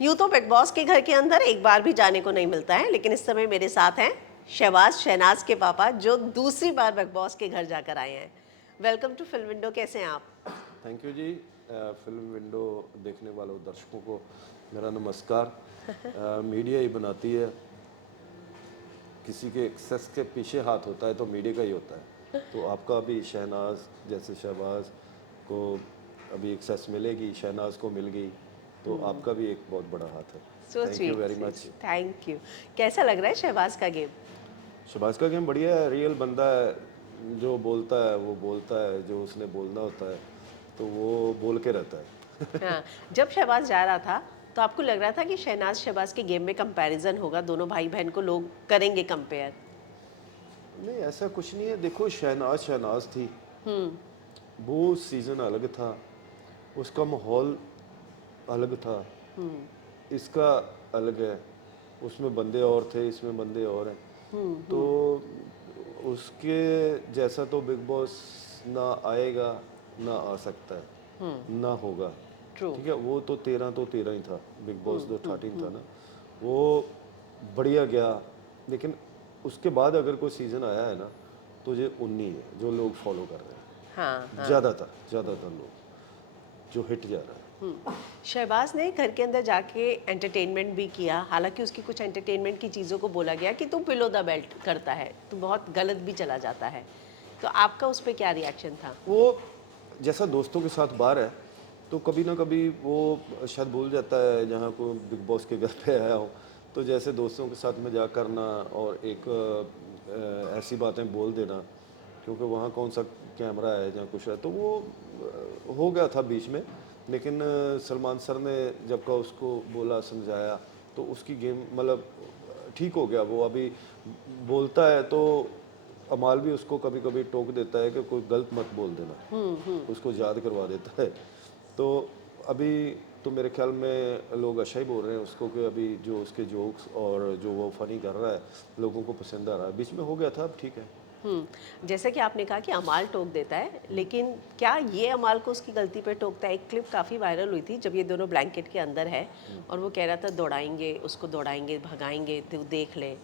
यूं तो big boss के घर के अंदर एक बार भी जाने को नहीं मिलता है, लेकिन इस समय मेरे साथ हैं शहनाज के पापा, जो दूसरी बार बिग बॉस के घर जाकर आए हैं। Welcome to film window. कैसे हैं आप? Thank you ji. Film window देखने वालों दर्शकों को मेरा नमस्कार। मीडिया ही बनाती है, किसी के एक्सेस के पीछे हाथ होता है तो मीडिया का ही होता है। तो आपका भी शहनाज जैसे शहबाज को अभी एक्सेस मिलेगी, शहनाज को मिल गई, तो आपका भी एक बहुत बड़ा हाथ है। So thank you sweet, very so much. Sweet, thank you. कैसा लग रहा है शहबाज का गेम? शहबाज का गेम बढ़िया है, रियल बंदा है। जो बोलता है वो बोलता है, जो उसने बोलना होता है तो वो बोल के रहता है। हाँ, जब शहबाज जा रहा था तो आपको लग रहा था कि शहनाज शहबाज के गेम में कंपैरिजन होगा, दोनों भाई बहन को लोग करेंगे कंपेयर? नहीं, ऐसा कुछ नहीं है। देखो, शहनाज शहनाज थी, वो सीज़न अलग था, उसका माहौल अलग था, इसका अलग है। उसमें बंदे और थे, इसमें बंदे और हैं। तो उसके जैसा तो बिग बॉस ना आएगा, ना आ सकता है, ना होगा। ट्रू। ठीक है, वो तो तेरह ही था। बिग बॉस जो 13 था ना, वो बढ़िया गया। लेकिन उसके बाद अगर कोई सीज़न आया है ना, तो ये 19 है जो लोग फॉलो कर रहे हाँ, हैं। हाँ। ज़्यादातर लोग जो हिट जा रहा है। शहबाज ने घर के अंदर जाके एंटरटेनमेंट भी किया, हालांकि उसकी कुछ एंटरटेनमेंट की चीज़ों को बोला गया कि तू बिलो द बेल्ट करता है, तू बहुत गलत भी चला जाता है। तो आपका उस पर क्या रिएक्शन था? वो जैसा दोस्तों के साथ बाहर है, तो कभी ना कभी वो शायद भूल जाता है जहाँ को बिग बॉस के घर पे आया हो। तो जैसे दोस्तों के साथ मजाक करना और एक ऐसी बातें बोल देना, क्योंकि वहाँ कौन सा कैमरा है जहाँ कुछ है, तो वो हो गया था बीच में। लेकिन सलमान सर ने जब का उसको बोला, समझाया, तो उसकी गेम मतलब ठीक हो गया। वो अभी बोलता है तो अमाल भी उसको कभी कभी टोक देता है कि कोई गलत मत बोल देना, उसको याद करवा देता है। तो अभी तो मेरे ख्याल में लोग अच्छा ही बोल रहे हैं उसको, कि अभी जो उसके जोक्स और जो वो फनी कर रहा है लोगों को पसंद आ रहा है। बीच में हो गया था, अब ठीक है। जैसे कि आपने कहा कि अमाल टोक देता है, लेकिन क्या ये अमाल को उसकी गलती पे टोकता है? एक क्लिप काफ़ी वायरल हुई थी जब ये दोनों ब्लैंकेट के अंदर है और वो कह रहा था दौड़ाएंगे उसको, दौड़ाएंगे, भगाएंगे, तू देख ले।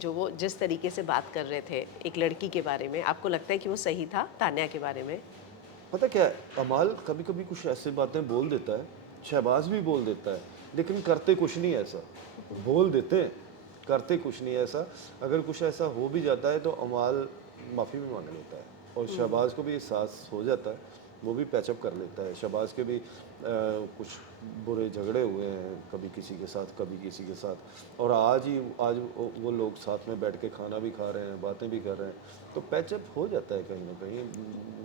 जो वो जिस तरीके से बात कर रहे थे एक लड़की के बारे में, आपको लगता है कि वो सही था तान्या के बारे में? पता क्या है, अमाल कभी कभी कुछ ऐसी बातें बोल देता है, शहबाज भी बोल देता है, लेकिन करते कुछ नहीं ऐसा। बोल देते हैं, करते कुछ नहीं ऐसा। अगर कुछ ऐसा हो भी जाता है तो अमाल माफ़ी भी मांग लेता है, और शहबाज को भी एहसास हो जाता है, वो भी पैचअप कर लेता है। शहबाज के भी कुछ बुरे झगड़े हुए हैं, कभी किसी के साथ, कभी किसी के साथ, और आज वो लोग साथ में बैठ के खाना भी खा रहे हैं, बातें भी कर रहे हैं, तो पैचअप हो जाता है कहीं ना कहीं।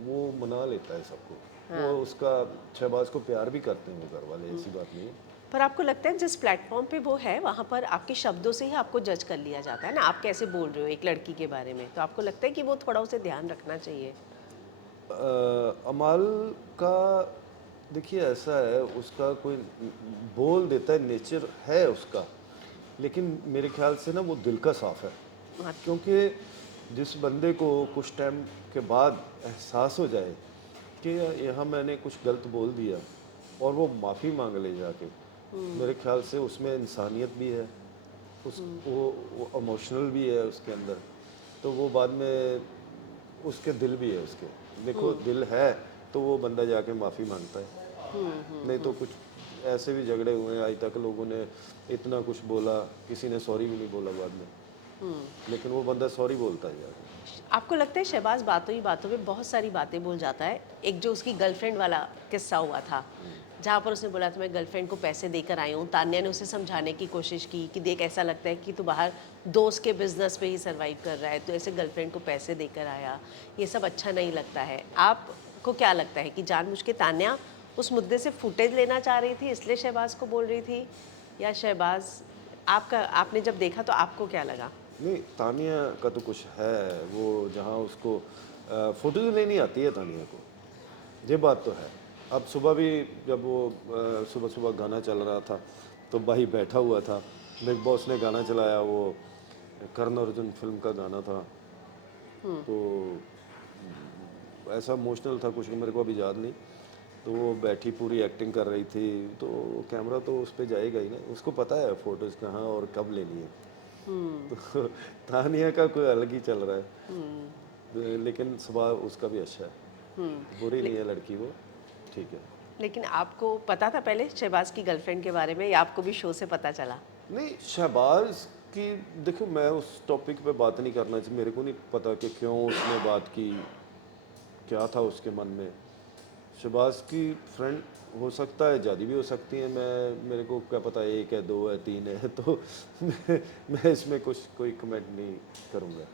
वो मना लेता है सबको। वो हाँ। उसका शहबाज को प्यार भी करते हैं वो घर वाले, ऐसी बात नहीं है। पर आपको लगता है जिस प्लेटफॉर्म पे वो है वहाँ पर आपके शब्दों से ही आपको जज कर लिया जाता है ना, आप कैसे बोल रहे हो एक लड़की के बारे में, तो आपको लगता है कि वो थोड़ा उसे ध्यान रखना चाहिए? अमाल का देखिए ऐसा है, उसका कोई बोल देता है, नेचर है उसका, लेकिन मेरे ख्याल से ना वो दिल का साफ है। हाँ। क्योंकि जिस बंदे को कुछ टाइम के बाद एहसास हो जाए कि यहाँ मैंने कुछ गलत बोल दिया, और वो माफ़ी मांग ले जाके, मेरे ख्याल से उसमें इंसानियत भी है, उस वो इमोशनल भी है उसके अंदर। तो वो बाद में उसके दिल भी है उसके। देखो, दिल है तो वो बंदा जाके माफ़ी मांगता है। नहीं तो कुछ ऐसे भी झगड़े हुए हैं आज तक, लोगों ने इतना कुछ बोला, किसी ने सॉरी भी नहीं बोला बाद में, लेकिन वो बंदा सॉरी बोलता है जाके। आपको लगता है शहबाज बातों ही बातों में बहुत सारी बातें बोल जाता है? एक जो उसकी गर्लफ्रेंड वाला किस्सा हुआ था, जहाँ पर उसने बोला था मैं गर्लफ्रेंड को पैसे देकर आई हूँ, तान्या ने उसे समझाने की कोशिश की कि देख ऐसा लगता है कि तू बाहर दोस्त के बिजनेस पे ही सरवाइव कर रहा है, तो ऐसे गर्लफ्रेंड को पैसे देकर आया, ये सब अच्छा नहीं लगता है। आपको क्या लगता है कि जानबूझ के तान्या उस मुद्दे से फुटेज लेना चाह रही थी इसलिए शहबाज को बोल रही थी, या शहबाज, आपका आपने जब देखा तो आपको क्या लगा? नहीं, तानिया का तो कुछ है, वो जहाँ उसको फ़ोटोज़ लेनी आती है तानिया को, ये बात तो है। अब सुबह भी जब वो सुबह-सुबह गाना चल रहा था, तो भाई बैठा हुआ था, बिग बॉस ने गाना चलाया, वो करण अर्जुन फ़िल्म का गाना था, तो ऐसा इमोशनल था कुछ, मेरे को अभी याद नहीं। तो वो बैठी पूरी एक्टिंग कर रही थी, तो कैमरा तो उस पे जाएगा ही ना, उसको पता है फ़ोटोज़ कहाँ और कब लेनी है। तो तानिया का कोई अलग ही चल रहा है। लेकिन स्वभाव उसका भी अच्छा है, बुरी नहीं है लड़की वो, ठीक है। लेकिन आपको पता था पहले शहबाज की गर्लफ्रेंड के बारे में, या आपको भी शो से पता चला? नहीं, शहबाज की, देखो मैं उस टॉपिक पे बात नहीं करना चाहिए, मेरे को नहीं पता कि क्यों उसने बात की, क्या था उसके मन में। शहबाज की फ्रेंड हो सकता है ज़्यादा भी हो सकती है, मेरे को क्या पता एक है, दो है, तीन है, तो मैं इसमें कुछ कोई कमेंट नहीं करूँगा।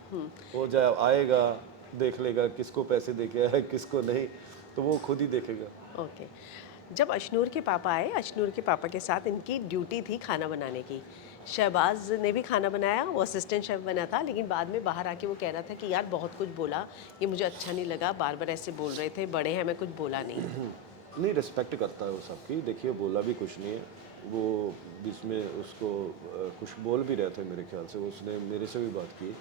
वो जाए आएगा, देख लेगा किसको पैसे दे के आया है, किसको नहीं, तो वो खुद ही देखेगा। ओके। जब अशनूर के पापा आए, अशनूर के पापा के साथ इनकी ड्यूटी थी खाना बनाने की। शहबाज ने भी खाना बनाया, वो असिस्टेंट शेफ बना था, लेकिन बाद में बाहर आके वो कह रहा था कि यार बहुत कुछ बोला, ये मुझे अच्छा नहीं लगा, बार बार ऐसे बोल रहे थे, बड़े हैं, मैं कुछ बोला नहीं। नहीं, रिस्पेक्ट करता है वो सबकी, देखिए बोला भी कुछ नहीं है वो, बीच में उसको कुछ बोल भी रहे थे मेरे ख्याल से, उसने मेरे से भी बात की।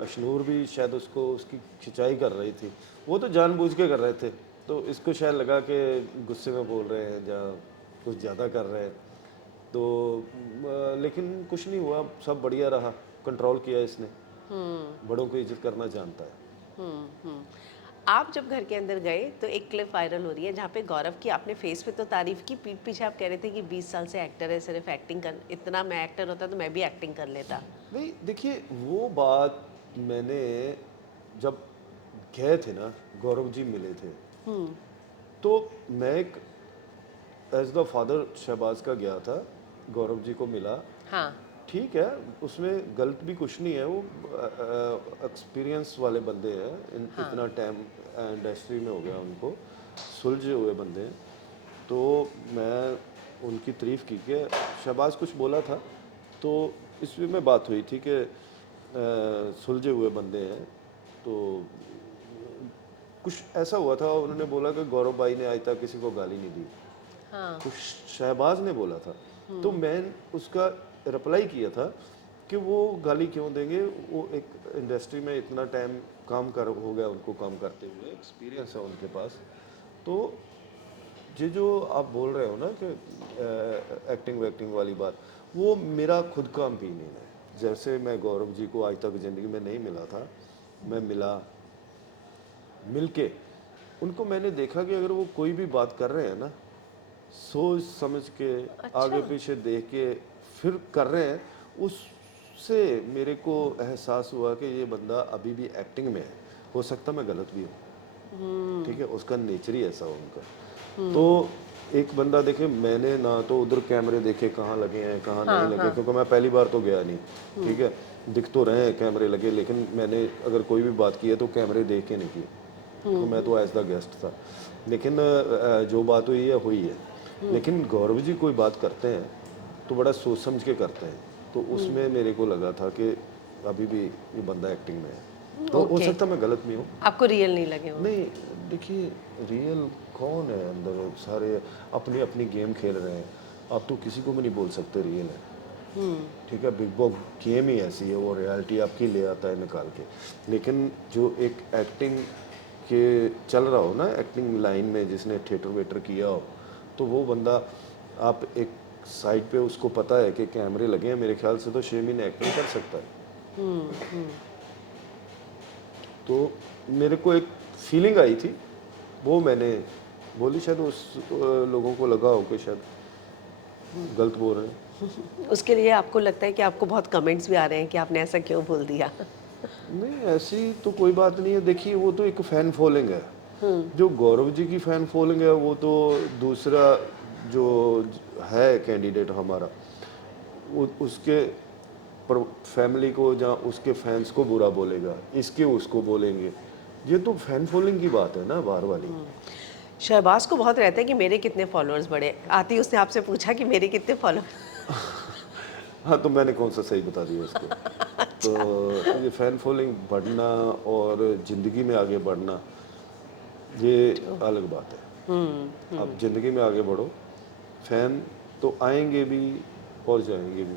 अशनूर भी शायद उसको उसकी खिंचाई कर रही थी, वो तो जानबूझ के कर रहे थे, तो इसको शायद लगा कि गुस्से में बोल रहे हैं या कुछ ज़्यादा कर रहे हैं, तो लेकिन कुछ नहीं हुआ, सब बढ़िया रहा, कंट्रोल किया इसने, बड़ों को इज्जत करना जानता है। हम्म। आप जब घर के अंदर गए तो एक क्लिप वायरल हो रही है जहाँ पे गौरव की आपने फेस पे तो तारीफ की, पीठ पीछे आप कह रहे थे कि 20 साल से एक्टर है, सिर्फ एक्टिंग कर, इतना मैं एक्टर होता तो मैं भी एक्टिंग कर लेता। नहीं, देखिए वो बात मैंने, जब गए थे ना, गौरव जी मिले थे, तो मैं एक एज द फादर शहबाज का गया था, गौरव जी को मिला, हाँ। ठीक है, उसमें गलत भी कुछ नहीं है, वो एक्सपीरियंस वाले बंदे हैं, इतना टाइम इंडस्ट्री में हो गया उनको, सुलझे हुए बंदे हैं, तो मैं उनकी तारीफ़ की कि शहबाज कुछ बोला था, तो इसमें में बात हुई थी कि सुलझे हुए बंदे हैं, तो कुछ ऐसा हुआ था, उन्होंने बोला कि गौरव भाई ने आज तक किसी को गाली नहीं दी, हाँ। कुछ शहबाज ने बोला था, तो मैं उसका रिप्लाई किया था कि वो गाली क्यों देंगे, वो एक इंडस्ट्री में इतना टाइम काम कर हो गया उनको, काम करते हुए एक्सपीरियंस है उनके पास, तो ये जो आप बोल रहे हो ना कि एक्टिंग वैक्टिंग वाली बात, वो मेरा खुद का ओपिनियन है। जैसे मैं गौरव जी को आज तक ज़िंदगी में नहीं मिला था, मैं मिला, मिलके उनको मैंने देखा कि अगर वो कोई भी बात कर रहे हैं ना, सोच समझ के, आगे पीछे देख के फिर कर रहे हैं, उससे मेरे को एहसास हुआ कि ये बंदा अभी भी एक्टिंग में है, हो सकता मैं गलत भी हूँ, ठीक है, उसका नेचर ही ऐसा हो उनका। तो एक बंदा देखे, मैंने ना तो उधर कैमरे देखे कहाँ लगे हैं कहाँ नहीं लगे, क्योंकि मैं पहली बार तो गया नहीं, ठीक है, दिख तो रहे हैं कैमरे लगे, लेकिन मैंने अगर कोई भी बात की है तो कैमरे देख के नहीं की, तो मैं तो एज द गेस्ट था, लेकिन जो बात हुई है, लेकिन गौरव जी कोई बात करते हैं तो बड़ा सोच समझ के करते हैं, तो उसमें मेरे को लगा था कि अभी भी ये बंदा एक्टिंग में है, तो हो सकता मैं गलत भी हूँ। आपको रियल नहीं लगे वो? नहीं, देखिए रियल कौन है, अंदर सारे अपनी अपनी गेम खेल रहे हैं, आप तो किसी को भी नहीं बोल सकते रियल है, ठीक है, बिग बॉस गेम ही ऐसी है, वो रियलिटी आपकी ले आता है निकाल के, लेकिन जो एक एक्टिंग के चल रहा हो ना, एक्टिंग लाइन में जिसने थिएटर वेटर किया हो, तो वो बंदा, आप एक साइड पे उसको पता है कि कैमरे लगे हैं, मेरे ख्याल से तो 6 महीने एक्टिंग कर सकता है। तो मेरे को एक फीलिंग आई थी, वो मैंने बोली, शायद उस लोगों को लगा हो कि शायद गलत बोल रहे हैं। उसके लिए आपको लगता है कि आपको बहुत कमेंट्स भी आ रहे हैं कि आपने ऐसा क्यों बोल दिया? नहीं, ऐसी तो कोई बात नहीं है, देखिए वो तो एक फ़ैन फॉलोइंग है, जो गौरव जी की फ़ैन फॉलोइंग है, वो तो दूसरा जो है कैंडिडेट हमारा, वो उसके पर फैमिली को या उसके फैंस को बुरा बोलेगा, इसके उसको बोलेंगे, ये तो फैन फॉलोइंग की बात है ना, बाहर वाली। शहबाज को बहुत रहता है कि मेरे कितने फॉलोअर्स बढ़े, आती उसने आपसे पूछा कि मेरे कितने फॉलोअर्स? हाँ, तो मैंने कौन सा सही बता दिया उसको। तो ये फैन फॉलोइंग बढ़ना और ज़िंदगी में आगे बढ़ना, ये अलग बात है। अब ज़िंदगी में आगे बढ़ो, फैन तो आएंगे भी और जाएंगे भी,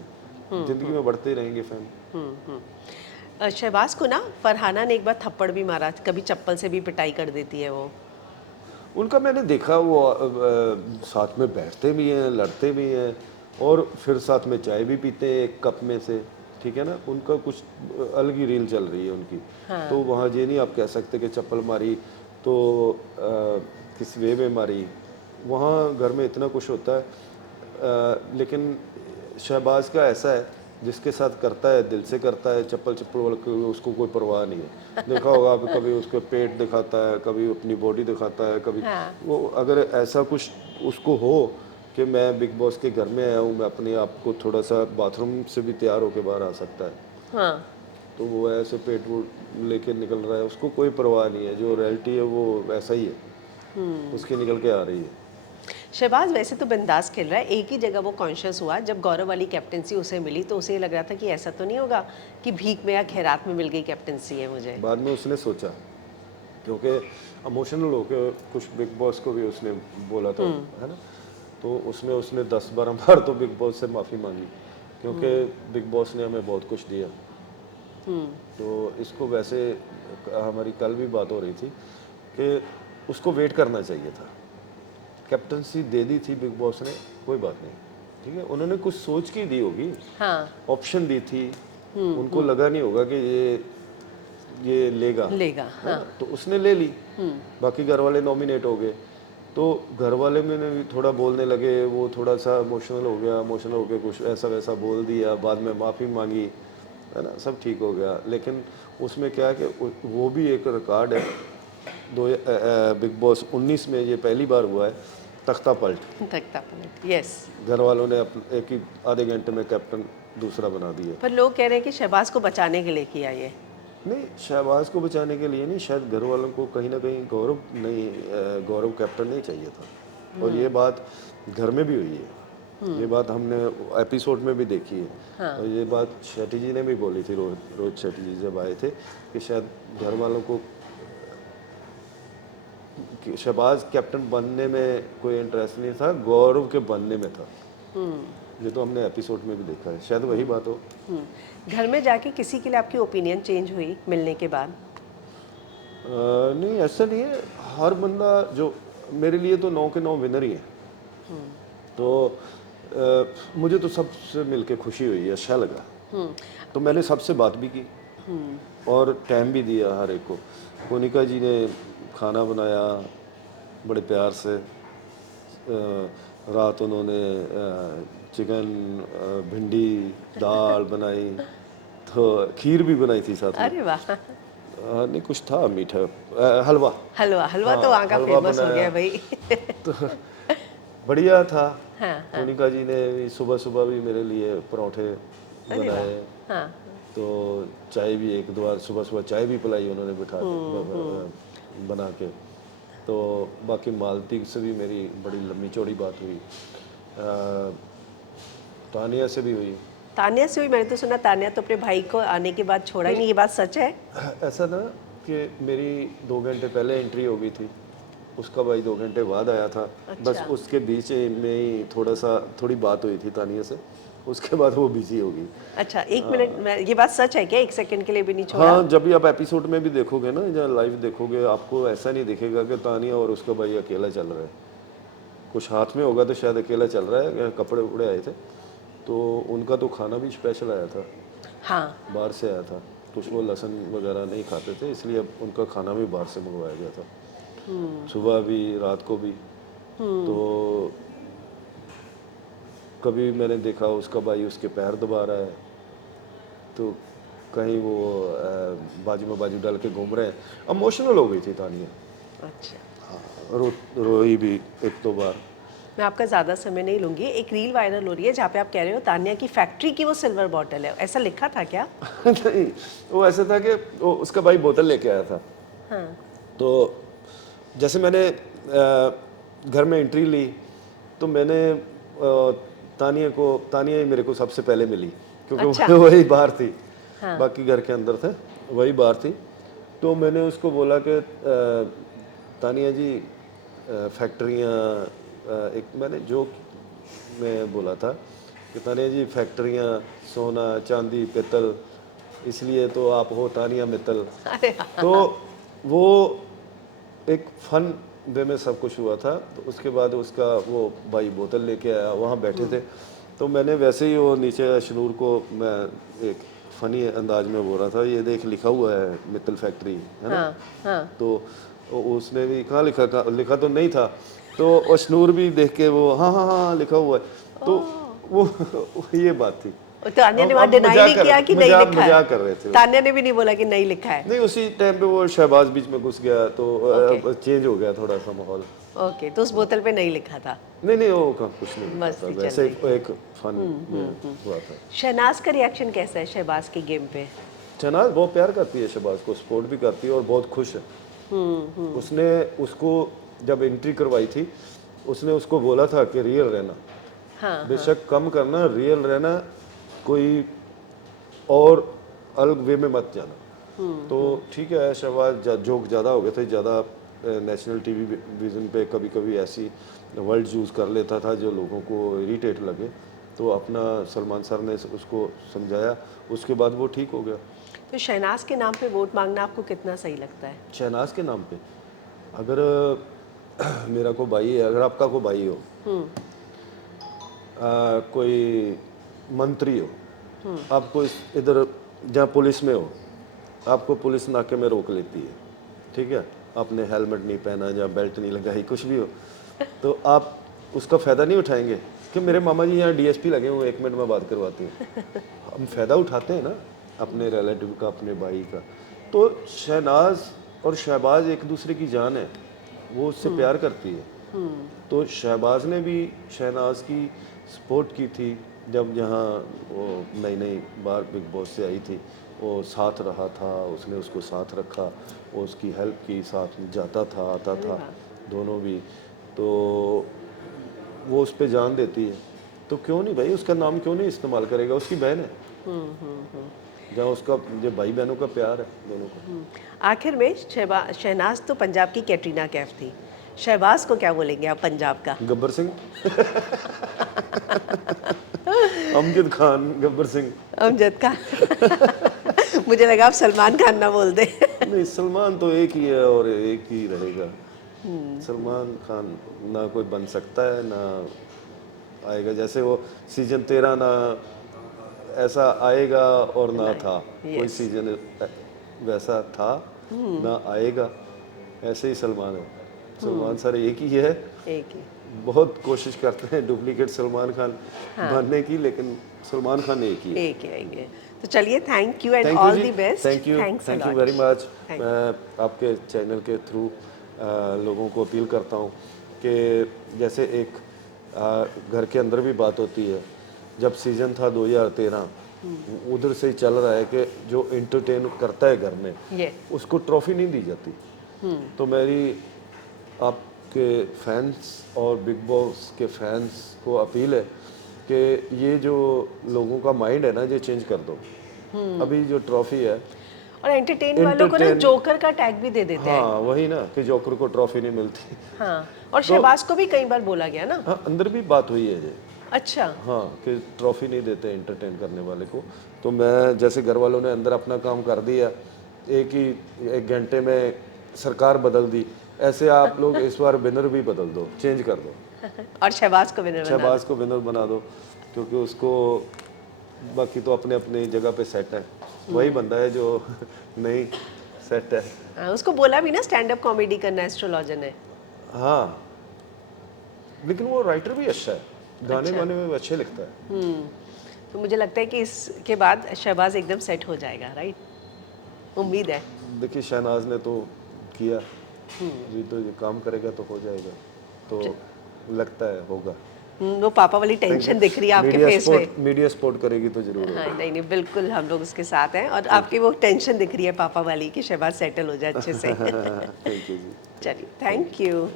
ज़िंदगी में बढ़ते ही रहेंगे फैन। शहबाज को ना फरहाना ने एक बार थप्पड़ भी मारा, कभी चप्पल से भी पिटाई कर देती है वो। उनका मैंने देखा वो साथ में बैठते भी हैं, लड़ते भी हैं और फिर साथ में चाय भी पीते हैं एक कप में से, ठीक है ना। उनका कुछ अलग ही रील चल रही है उनकी। तो वहाँ ये नहीं आप कह सकते कि चप्पल मारी तो किस वे में मारी। वहाँ घर में इतना कुछ होता है। लेकिन शहबाज का ऐसा है, जिसके साथ करता है दिल से करता है, चप्पल चप्पल वाले को उसको कोई परवाह नहीं है। देखा होगा आप, कभी उसके पेट दिखाता है, कभी अपनी बॉडी दिखाता है, कभी हाँ। वो अगर ऐसा कुछ उसको हो कि मैं बिग बॉस के घर में आया हूँ, मैं अपने आप को थोड़ा सा बाथरूम से भी तैयार होकर बाहर आ सकता है, हाँ। तो वो ऐसे पेट वो लेके निकल रहा है, उसको कोई परवाह नहीं है। जो रियलिटी है वो वैसा ही है, उसकी निकल के आ रही है। शहबाज वैसे तो बिंदास खेल रहा है, एक ही जगह वो कॉन्शियस हुआ जब गौरव वाली कैप्टेंसी उसे मिली, तो उसे लग रहा था कि ऐसा तो नहीं होगा कि भीख में या खैरात में मिल गई कैप्टेंसी है मुझे। बाद में उसने सोचा, क्योंकि इमोशनल होकर कुछ बिग बॉस को भी उसने बोला था, है ना। तो उसने 10-12 बार तो बिग बॉस से माफ़ी मांगी, क्योंकि बिग बॉस ने हमें बहुत कुछ दिया। तो इसको वैसे हमारी कल भी बात हो रही थी कि उसको वेट करना चाहिए था। कैप्टनसी दे दी थी बिग बॉस ने, कोई बात नहीं, ठीक है, उन्होंने कुछ सोच के दी होगी, हाँ। ऑप्शन दी थी, उनको लगा नहीं होगा कि ये लेगा, लेगा। है हाँ। ना, तो उसने ले ली। बाकी घर वाले नॉमिनेट हो गए, तो घर वाले में भी थोड़ा बोलने लगे, वो थोड़ा सा इमोशनल हो गया, इमोशनल होकर कुछ ऐसा वैसा बोल दिया, बाद में माफ़ी मांगी, है ना, सब ठीक हो गया। लेकिन उसमें क्या है कि वो भी एक रिकॉर्ड है। बिग बॉस 19 में ये पहली बार हुआ है तख्ता पलट, तख्ता पलट, यस। घर वालों ने एक ही आधे घंटे में कैप्टन दूसरा बना दिया। पर लोग कह रहे हैं कि शहबाज को बचाने के लिए किया ये। नहीं, शहबाज को बचाने के लिए नहीं, शायद घर वालों को कहीं ना कहीं गौरव कैप्टन नहीं चाहिए था। और ये बात घर में भी हुई है, ये बात हमने एपिसोड में भी देखी है। और ये बात शेट्टी जी ने भी बोली थी, रोहित शेट्टी जी जब आए थे, कि शायद घर वालों को कि शहबाज कैप्टन बनने में कोई इंटरेस्ट नहीं था, गौरव के बनने में था। ये तो हमने एपिसोड में भी देखा है, शायद वही बात हो। घर में जाके किसी के लिए आपकी ओपिनियन चेंज हुई मिलने के बाद? नहीं, ऐसा नहीं है। हर बंदा जो, मेरे लिए तो 9 के 9 विनर ही है। तो मुझे तो सबसे मिलके खुशी हुई, अच्छा लगा। तो मैंने सबसे बात भी की और टाइम भी दिया हर एक को। मोनिका जी ने खाना बनाया बड़े प्यार से। रात उन्होंने चिकन, भिंडी, दाल बनाई, तो खीर भी बनाई थी साथ में। अरे वाह। नहीं, कुछ था मीठा, हलवा। हलवा, हलवा हाँ, तो वहाँ का हलवा फेमस हो बनाया। गया भाई। तो बढ़िया था। हाँ। मोनिका जी ने भी सुबह सुबह भी मेरे लिए परोठे अरे वाह। बनाए, हाँ। तो चाय भी एक दो बार सुबह सुबह चाय भी पिलाई उन्होंने बिठा के बना के। तो बाकी मालती से भी मेरी बड़ी लंबी चौड़ी बात हुई, तानिया से भी हुई। तान्या से हुई? मैंने तो सुना तान्या तो अपने भाई को आने के बाद छोड़ा ही नहीं, ये बात सच है? ऐसा था कि मेरी 2 घंटे पहले एंट्री हो गई थी, उसका भाई 2 घंटे बाद आया था। बस उसके बीच में ही थोड़ी बात हुई थी तानिया से, उसके बाद वो बिजी हो गई। अच्छा, एक मिनट, ये बात सच है क्या? एक सेकंड के लिए भी नहीं छोड़ा? हाँ, जब भी आप एपिसोड में भी देखोगे ना, या लाइव देखोगे, आपको ऐसा नहीं दिखेगा कि तानिया और उसका भाई अकेला चल रहा है। कुछ हाथ में होगा तो शायद अकेला चल रहा है, कपड़े उपड़े आए थे, तो उनका तो खाना भी स्पेशल आया था, हाँ। बाहर से आया था। कुछ वो लहसुन वगैरह नहीं खाते थे, इसलिए अब उनका खाना भी बाहर से मंगवाया गया था, सुबह भी रात को भी। तो कभी मैंने देखा उसका भाई उसके पैर दबा रहा है, तो कहीं वो बाजू में बाजू डाल के घूम रहे हैं। इमोशनल हो गई थी तानिया। अच्छा, हाँ, रोई भी 1-2 बार। मैं आपका ज़्यादा समय नहीं लूँगी। एक रील वायरल हो रही है जहाँ पे आप कह रहे हो तान्या की फैक्ट्री की वो सिल्वर बॉटल है, ऐसा लिखा था क्या? नहीं, वो ऐसा था कि उसका भाई बोतल लेके आया था। हाँ। तो जैसे मैंने घर में एंट्री ली, तो मैंने तानिया ही मेरे को सबसे पहले मिली, क्योंकि अच्छा। वही बाहर थी। बाकी घर के अंदर थे, वही बाहर थी। तो मैंने उसको बोला कि तानिया जी, फैक्ट्रियाँ, एक मैंने जो मैं बोला था कि तानिया जी फैक्ट्रियाँ, सोना चांदी पित्तल, इसलिए तो आप हो तानिया मित्तल। अरे तो वो एक फन वे में सब कुछ हुआ था। तो उसके बाद उसका वो भाई बोतल लेके आया, वहाँ बैठे थे, तो मैंने वैसे ही वो नीचे शनूर को मैं एक फ़नी अंदाज में बोल रहा था, ये देख लिखा हुआ है मित्तल फैक्ट्री, है ना। हाँ हाँ। तो उसने भी कहाँ लिखा, लिखा तो नहीं था। तो अशनूर भी देख के वो हाँ हाँ हाँ लिखा हुआ है। तो वो ये बात थी। और तान्या ने वहाँ अब डिनाई नहीं किया कि नहीं लिखा है? मजाक कर रहे थे। तान्या ने भी नहीं बोला कि नहीं लिखा है? नहीं, उसी टाइम पे वो शहबाज बीच में घुस गया, तो चेंज हो गया थोड़ा सा माहौल। ओके, तो उस बोतल पे नहीं लिखा था? नहीं नहीं, वो कुछ नहीं लिखा था, मस्ती चल वैसे रही एक फन में हुआ था। शहनाज का रिएक्शन कैसा है शहबाज की गेम पे? शहनाज बहुत प्यार करती है शहबाज को, सपोर्ट भी करती है और बहुत खुश है। उसने उसको जब एंट्री करवाई थी, उसने उसको बोला था कि रियल रहना, हाँ बेशक कम करना, रियल रहना, कोई और अलग वे में मत जाना। तो ठीक है, शहबाज जोक ज़्यादा हो गए थे, ज़्यादा नेशनल टीवी विज़न पे कभी कभी ऐसी वर्ड यूज़ कर लेता था जो लोगों को इरिटेट लगे। तो अपना सलमान सर ने उसको समझाया, उसके बाद वो ठीक हो गया। तो शहनाज के नाम पे वोट मांगना आपको कितना सही लगता है? शहनाज के नाम पे अगर मेरा को भाई है, अगर आपका को भाई हो, कोई मंत्री हो, आपको इधर जहाँ पुलिस में हो, आपको पुलिस नाके में रोक लेती है, ठीक है, आपने हेलमेट नहीं पहना या बेल्ट नहीं लगाई, कुछ भी हो, तो आप उसका फ़ायदा नहीं उठाएंगे कि मेरे मामा जी यहाँ डीएसपी लगे हुए, 1 मिनट में बात करवाती हूँ। हम फ़ायदा उठाते हैं ना अपने रिलेटिव का, अपने भाई का। तो शहनाज और शहबाज एक दूसरे की जान है, वो उससे प्यार करती है। तो शहबाज ने भी शहनाज की सपोर्ट की थी जब यहाँ वो नई नई बार बिग बॉस से आई थी, वो साथ रहा था, उसने उसको साथ रखा, वो उसकी हेल्प की, साथ जाता था आता था, दोनों भी। तो वो उस पर जान देती है, तो क्यों नहीं भाई, उसका नाम क्यों नहीं इस्तेमाल करेगा, उसकी बहन है। जहाँ उसका जो भाई बहनों का प्यार है दोनों को। आखिर में शहनाज तो पंजाब की कैटरीना कैफ थी, शहबाज को क्या बोलेंगे आप पंजाब का? गब्बर सिंह अमजद खान, गब्बर सिंह। अमजद का मुझे लगा आप सलमान खान ना बोल दे। नहीं, सलमान तो एक ही है और एक ही रहेगा। सलमान खान ना कोई बन सकता है ना आएगा, जैसे वो सीजन 13 ना ऐसा आएगा और ना था, कोई सीजन वैसा था ना आएगा, ऐसे ही सलमान है। सलमान सर एक ही है, एक ही। बहुत कोशिश करते हैं डुप्लीकेट सलमान खान बनने की, लेकिन सलमान खान एक ही है। एक ही। तो चलिए, thank you and all the best. Thank you very much. मैं आपके चैनल के थ्रू लोगों को अपील करता हूँ कि जैसे एक घर के अंदर भी बात होती है, जब सीज़न था 2013 उधर से ही चल रहा है कि जो एंटरटेन करता है घर में उसको ट्रॉफी नहीं दी जाती। तो मेरी आपके फैंस और बिग बॉस के फैंस को अपील है कि ये जो लोगों का माइंड है ना, ये चेंज कर दो। अभी जो ट्रॉफी है, और एंटरटेन वालों को ना जोकर का टैग भी दे देते हैं। हाँ वही ना, कि जोकर को ट्रॉफी नहीं मिलती। हाँ, और शहबाज को भी कई बार बोला गया ना। हाँ, अंदर भी बात हुई है ये। अच्छा। हाँ, कि ट्रॉफी नहीं देते एंटरटेन करने वाले को। तो मैं जैसे घर वालों ने अंदर अपना काम कर दिया, एक घंटे में सरकार बदल दी, ऐसे आप लोग इस बार विनर भी बदल दो, चेंज कर दो। और शहबाज को विनर बना दो, क्योंकि उसको बाकी तो अपने अपनी जगह पे सेट है, वही बंदा है जो नहीं सेट है। उसको बोला भी ना स्टैंड अप कॉमेडी करना एस्ट्रोलॉजर ने। हाँ, लेकिन वो राइटर भी अच्छा है, गाने वाने में अच्छे लिखता है। तो मुझे लगता है कि इसके बाद शहबाज एकदम सेट हो जाएगा, राइट? उम्मीद है। देखिए, शहनाज ने तो किया, अभी तो ये काम करेगा तो हो जाएगा, तो लगता है होगा। वो पापा वाली टेंशन दिख रही है आपके फेस पे। मीडिया सपोर्ट करेगी तो जरूर होगा। हाँ, नहीं बिल्कुल, हम लोग उसके साथ हैं, और आपकी वो टेंशन दिख रही है पापा वाली कि शहबाज सेटल हो जाए अच्छे से। थैंक यू जी। चलिए, थैंक यू।